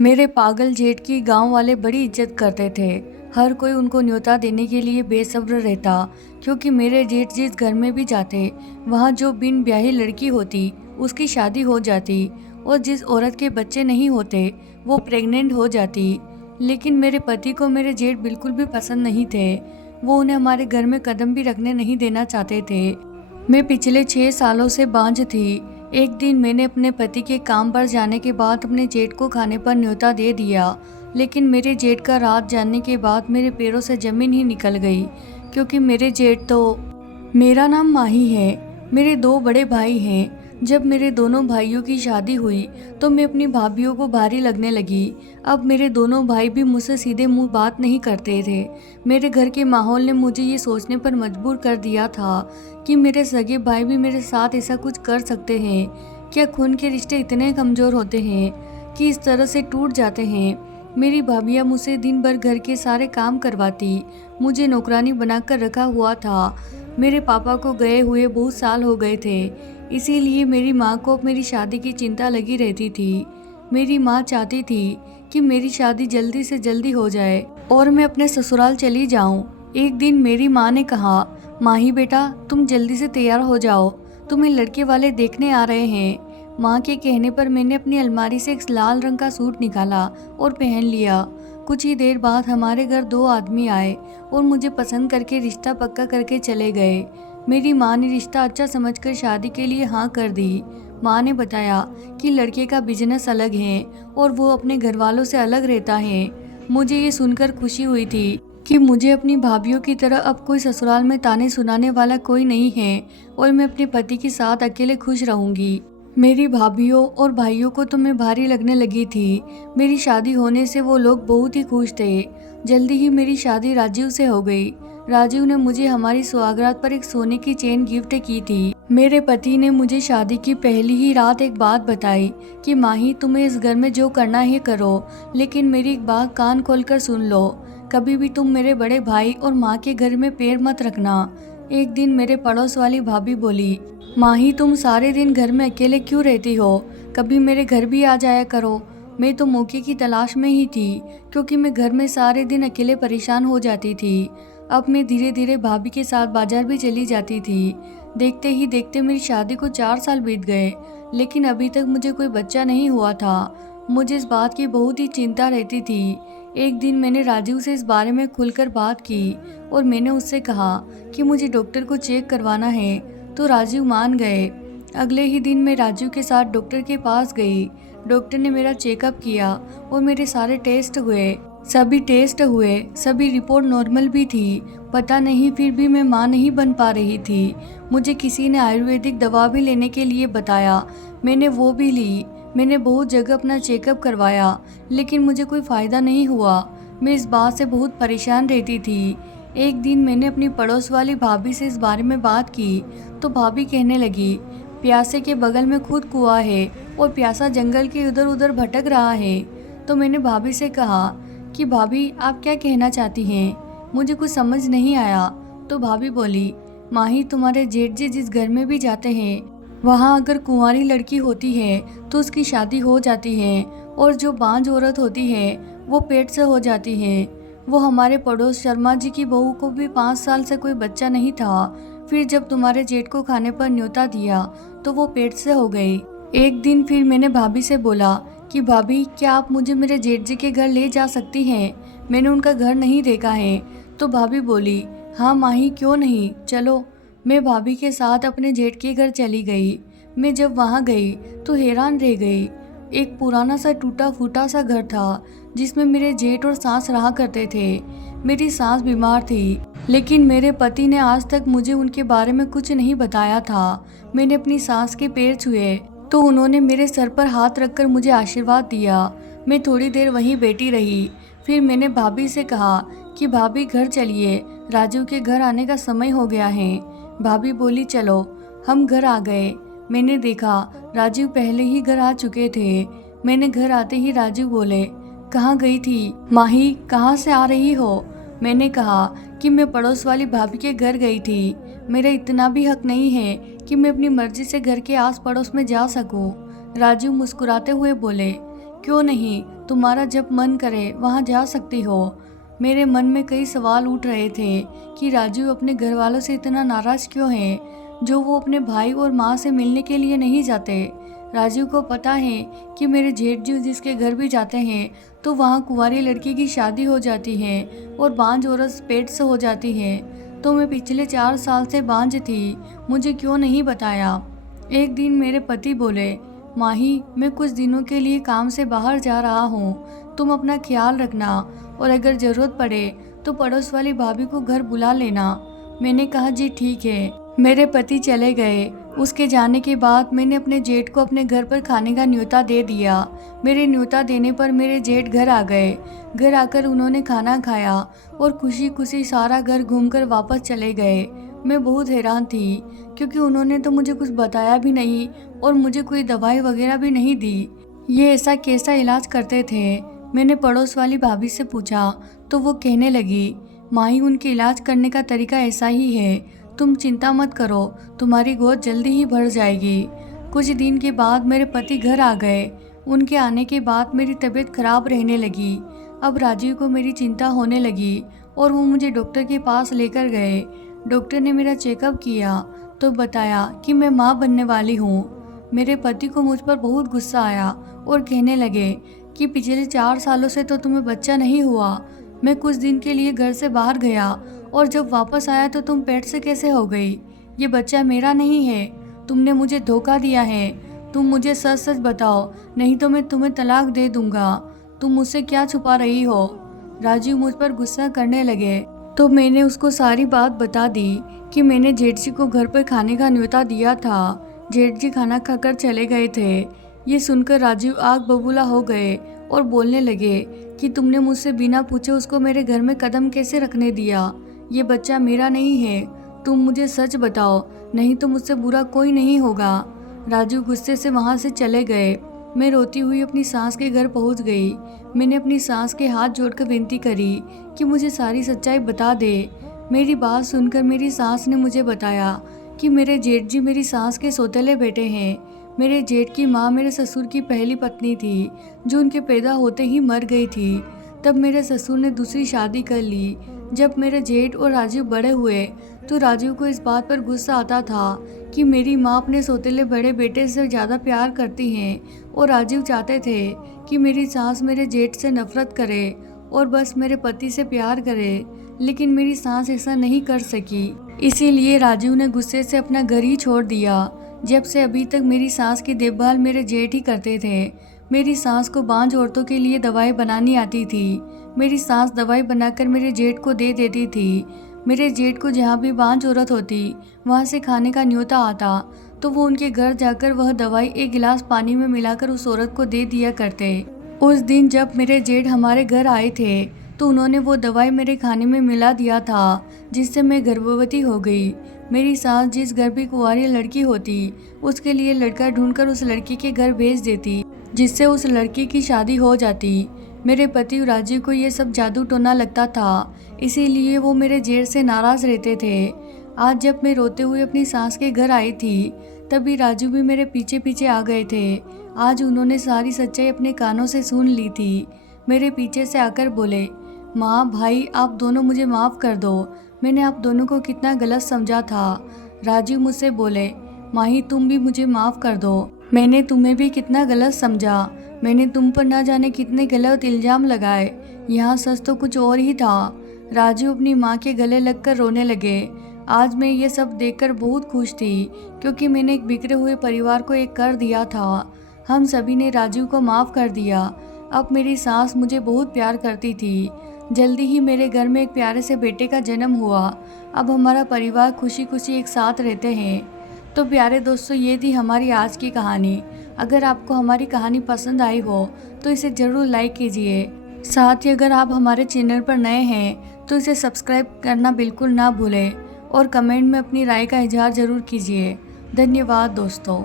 मेरे पागल जेठ की गांव वाले बड़ी इज्जत करते थे। हर कोई उनको न्योता देने के लिए बेसब्र रहता, क्योंकि मेरे जेठ जिस घर में भी जाते वहाँ जो बिन ब्याही लड़की होती उसकी शादी हो जाती, और जिस औरत के बच्चे नहीं होते वो प्रेग्नेंट हो जाती। लेकिन मेरे पति को मेरे जेठ बिल्कुल भी पसंद नहीं थे। वो उन्हें हमारे घर में कदम भी रखने नहीं देना चाहते थे। मैं पिछले 6 सालों से बांझ थी। एक दिन मैंने अपने पति के काम पर जाने के बाद अपने जेठ को खाने पर न्योता दे दिया, लेकिन मेरे जेठ का राज जानने के बाद मेरे पैरों से जमीन ही निकल गई, क्योंकि मेरे जेठ तो। मेरा नाम माही है। मेरे 2 बड़े भाई हैं। जब मेरे दोनों भाइयों की शादी हुई तो मैं अपनी भाभीयों को भारी लगने लगी। अब मेरे दोनों भाई भी मुझसे सीधे मुंह बात नहीं करते थे। मेरे घर के माहौल ने मुझे ये सोचने पर मजबूर कर दिया था कि मेरे सगे भाई भी मेरे साथ ऐसा कुछ कर सकते हैं। क्या खून के रिश्ते इतने कमज़ोर होते हैं कि इस तरह से टूट जाते हैं? मेरी भाभियाँ मुझसे दिन भर घर के सारे काम करवाती। मुझे नौकरानी बनाकर रखा हुआ था। मेरे पापा को गए हुए बहुत साल हो गए थे, इसीलिए मेरी माँ को अब मेरी शादी की चिंता लगी रहती थी। मेरी माँ चाहती थी कि मेरी शादी जल्दी से जल्दी हो जाए और मैं अपने ससुराल चली जाऊं। एक दिन मेरी माँ ने कहा, माही बेटा तुम जल्दी से तैयार हो जाओ, तुम्हें लड़के वाले देखने आ रहे हैं। माँ के कहने पर मैंने अपनी अलमारी से एक लाल रंग का सूट निकाला और पहन लिया। कुछ ही देर बाद हमारे घर 2 आदमी आए और मुझे पसंद करके रिश्ता पक्का करके चले गए। मेरी माँ ने रिश्ता अच्छा समझकर शादी के लिए हाँ कर दी। माँ ने बताया कि लड़के का बिजनेस अलग है और वो अपने घर वालों से अलग रहता है। मुझे ये सुनकर खुशी हुई थी कि मुझे अपनी भाभीयों की तरह अब कोई ससुराल में ताने सुनाने वाला कोई नहीं है और मैं अपने पति के साथ अकेले खुश रहूंगी। मेरी भाभीयों और भाइयों को तो मैं भारी लगने लगी थी। मेरी शादी होने से वो लोग बहुत ही खुश थे। जल्दी ही मेरी शादी राजीव से हो गई। राजीव ने मुझे हमारी सुहागरात पर एक सोने की चेन गिफ्ट की थी। मेरे पति ने मुझे शादी की पहली ही रात एक बात बताई कि माही तुम्हें इस घर में जो करना है करो, लेकिन मेरी एक बात कान खोलकर सुन लो, कभी भी तुम मेरे बड़े भाई और माँ के घर में पैर मत रखना। एक दिन मेरे पड़ोस वाली भाभी बोली, माही तुम सारे दिन घर में अकेले क्यों रहती हो? कभी मेरे घर भी आ जाया करो। मैं तो मौके की तलाश में ही थी, क्योंकि मैं घर में सारे दिन अकेले परेशान हो जाती थी। अब मैं धीरे धीरे भाभी के साथ बाजार भी चली जाती थी। देखते ही देखते मेरी शादी को 4 साल बीत गए, लेकिन अभी तक मुझे कोई बच्चा नहीं हुआ था। मुझे इस बात की बहुत ही चिंता रहती थी। एक दिन मैंने राजीव से इस बारे में खुलकर बात की और मैंने उससे कहा कि मुझे डॉक्टर को चेक करवाना है, तो राजीव मान गए। अगले ही दिन मैं राजीव के साथ डॉक्टर के पास गई। डॉक्टर ने मेरा चेकअप किया और मेरे सारे टेस्ट हुए। सभी रिपोर्ट नॉर्मल भी थी। पता नहीं फिर भी मैं माँ नहीं बन पा रही थी। मुझे किसी ने आयुर्वेदिक दवा भी लेने के लिए बताया, मैंने वो भी ली। मैंने बहुत जगह अपना चेकअप करवाया, लेकिन मुझे कोई फ़ायदा नहीं हुआ। मैं इस बात से बहुत परेशान रहती थी। एक दिन मैंने अपनी पड़ोस वाली भाभी से इस बारे में बात की, तो भाभी कहने लगी, प्यासे के बगल में खुद कुआं है और प्यासा जंगल के इधर उधर भटक रहा है। तो मैंने भाभी से कहा कि भाभी आप क्या कहना चाहती हैं? मुझे कुछ समझ नहीं आया। तो भाभी बोली, माही तुम्हारे जेठ जी जिस घर में भी जाते हैं वहाँ अगर कुंवारी लड़की होती है तो उसकी शादी हो जाती है, और जो बांझ औरत होती है वो पेट से हो जाती है। वो हमारे पड़ोस शर्मा जी की बहू को भी 5 साल से कोई बच्चा नहीं था। फिर जब तुम्हारे जेठ को खाने पर न्योता दिया तो वो पेट से हो गई। एक दिन फिर मैंने भाभी से बोला कि भाभी क्या आप मुझे मेरे जेठ जी के घर ले जा सकती हैं? मैंने उनका घर नहीं देखा है। तो भाभी बोली, हाँ माही क्यों नहीं, चलो। मैं भाभी के साथ अपने जेठ के घर चली गई। मैं जब वहाँ गई तो हैरान रह गई। एक पुराना सा टूटा फूटा सा घर था जिसमें मेरे जेठ और सास रहा करते थे। मेरी सास बीमार थी, लेकिन मेरे पति ने आज तक मुझे उनके बारे में कुछ नहीं बताया था। मैंने अपनी सास के पैर छुए तो उन्होंने मेरे सर पर हाथ रखकर मुझे आशीर्वाद दिया। मैं थोड़ी देर वहीं बैठी रही। फिर मैंने भाभी से कहा कि भाभी घर चलिए, राजू के घर आने का समय हो गया है। भाभी बोली चलो। हम घर आ गए। मैंने देखा राजीव पहले ही घर आ चुके थे। मैंने घर आते ही राजीव बोले, कहाँ गई थी माही, कहाँ से आ रही हो? मैंने कहा कि मैं पड़ोस वाली भाभी के घर गई थी। मेरा इतना भी हक नहीं है कि मैं अपनी मर्जी से घर के आस पड़ोस में जा सकूं। राजीव मुस्कुराते हुए बोले, क्यों नहीं, तुम्हारा जब मन करे वहाँ जा सकती हो। मेरे मन में कई सवाल उठ रहे थे कि राजू अपने घर वालों से इतना नाराज़ क्यों है, जो वो अपने भाई और माँ से मिलने के लिए नहीं जाते। राजू को पता है कि मेरे जेठ जी जिसके घर भी जाते हैं तो वहाँ कुंवारी लड़की की शादी हो जाती है और बांझ औरत पेट से हो जाती है। तो मैं पिछले 4 साल से बांझ थी, मुझे क्यों नहीं बताया। एक दिन मेरे पति बोले, माही मैं कुछ दिनों के लिए काम से बाहर जा रहा हूँ, तुम अपना ख्याल रखना और अगर ज़रूरत पड़े तो पड़ोस वाली भाभी को घर बुला लेना। मैंने कहा जी ठीक है। मेरे पति चले गए। उसके जाने के बाद मैंने अपने जेठ को अपने घर पर खाने का न्योता दे दिया। मेरे न्योता देने पर मेरे जेठ घर आ गए। घर आकर उन्होंने खाना खाया और खुशी खुशी सारा घर घूमकर वापस चले गए। मैं बहुत हैरान थी क्योंकि उन्होंने तो मुझे कुछ बताया भी नहीं और मुझे कोई दवाई वगैरह भी नहीं दी। ये ऐसा कैसा इलाज करते थे? मैंने पड़ोस वाली भाभी से पूछा तो वो कहने लगी, माही उनके इलाज करने का तरीका ऐसा ही है, तुम चिंता मत करो, तुम्हारी गोद जल्दी ही भर जाएगी। कुछ दिन के बाद मेरे पति घर आ गए। उनके आने के बाद मेरी तबीयत खराब रहने लगी। अब राजीव को मेरी चिंता होने लगी और वो मुझे डॉक्टर के पास लेकर गए। डॉक्टर ने मेरा चेकअप किया तो बताया कि मैं माँ बनने वाली हूँ। मेरे पति को मुझ पर बहुत गुस्सा आया और कहने लगे कि पिछले 4 सालों से तो तुम्हें बच्चा नहीं हुआ। मैं कुछ दिन के लिए घर से बाहर गया और जब वापस आया तो तुम पेट से कैसे हो गई? ये बच्चा मेरा नहीं है, तुमने मुझे धोखा दिया है। तुम मुझे सच सच बताओ, नहीं तो मैं तुम्हें तलाक दे दूंगा। तुम मुझसे क्या छुपा रही हो? राजीव मुझ पर गुस्सा करने लगे तो मैंने उसको सारी बात बता दी कि मैंने जेठ जी को घर पर खाने का न्योता दिया था। जेठ जी खाना खाकर चले गए थे। ये सुनकर राजीव आग बबूला हो गए और बोलने लगे कि तुमने मुझसे बिना पूछे उसको मेरे घर में कदम कैसे रखने दिया? ये बच्चा मेरा नहीं है, तुम मुझे सच बताओ, नहीं तो मुझसे बुरा कोई नहीं होगा। राजू गुस्से से वहाँ से चले गए। मैं रोती हुई अपनी सास के घर पहुँच गई। मैंने अपनी सास के हाथ जोड़कर विनती करी कि मुझे सारी सच्चाई बता दे। मेरी बात सुनकर मेरी सास ने मुझे बताया कि मेरे जेठ जी मेरी सास के सौतेले बेटे हैं। मेरे जेठ की माँ मेरे ससुर की पहली पत्नी थी, जो उनके पैदा होते ही मर गई थी। तब मेरे ससुर ने दूसरी शादी कर ली। जब मेरे जेठ और राजीव बड़े हुए तो राजीव को इस बात पर गुस्सा आता था कि मेरी माँ अपने सौतेले बड़े बेटे से ज़्यादा प्यार करती हैं और राजीव चाहते थे कि मेरी सास मेरे जेठ से नफरत करे और बस मेरे पति से प्यार करे, लेकिन मेरी सास ऐसा नहीं कर सकी। इसीलिए राजीव ने गुस्से से अपना घर ही छोड़ दिया। जब से अभी तक मेरी सास की देखभाल मेरे जेठ ही करते थे। मेरी सास को बांझ औरतों के लिए दवाई बनानी आती थी। मेरी सास दवाई बनाकर मेरे जेठ को दे देती थी। मेरे जेठ को जहाँ भी बांझ औरत होती वहाँ से खाने का न्योता आता तो वो उनके घर जाकर वह दवाई एक गिलास पानी में मिलाकर उस औरत को दे दिया करते। उस दिन जब मेरे जेठ हमारे घर आए थे तो उन्होंने वो दवाई मेरे खाने में मिला दिया था, जिससे मैं गर्भवती हो गई। मेरी सास जिस घर भी कुंवारी लड़की होती उसके लिए लड़का ढूंढकर उस लड़की के घर भेज देती, जिससे उस लड़की की शादी हो जाती। मेरे पति राजीव को ये सब जादू टोना लगता था, इसीलिए वो मेरे जेठ से नाराज़ रहते थे। आज जब मैं रोते हुए अपनी सास के घर आई थी तभी राजू भी मेरे पीछे पीछे आ गए थे। आज उन्होंने सारी सच्चाई अपने कानों से सुन ली थी। मेरे पीछे से आकर बोले, माँ भाई आप दोनों मुझे माफ़ कर दो, मैंने आप दोनों को कितना गलत समझा था। राजीव मुझसे बोले, माही तुम भी मुझे माफ़ कर दो, मैंने तुम्हें भी कितना गलत समझा। मैंने तुम पर ना जाने कितने गलत इल्ज़ाम लगाए, यहाँ सच तो कुछ और ही था। राजू अपनी माँ के गले लगकर रोने लगे। आज मैं ये सब देखकर बहुत खुश थी क्योंकि मैंने एक बिखरे हुए परिवार को एक कर दिया था। हम सभी ने राजू को माफ़ कर दिया। अब मेरी सास मुझे बहुत प्यार करती थी। जल्दी ही मेरे घर में एक प्यारे से बेटे का जन्म हुआ। अब हमारा परिवार खुशी खुशी एक साथ रहते हैं। तो प्यारे दोस्तों, ये थी हमारी आज की कहानी। अगर आपको हमारी कहानी पसंद आई हो तो इसे ज़रूर लाइक कीजिए। साथ ही अगर आप हमारे चैनल पर नए हैं तो इसे सब्सक्राइब करना बिल्कुल ना भूलें और कमेंट में अपनी राय का इजहार ज़रूर कीजिए। धन्यवाद दोस्तों।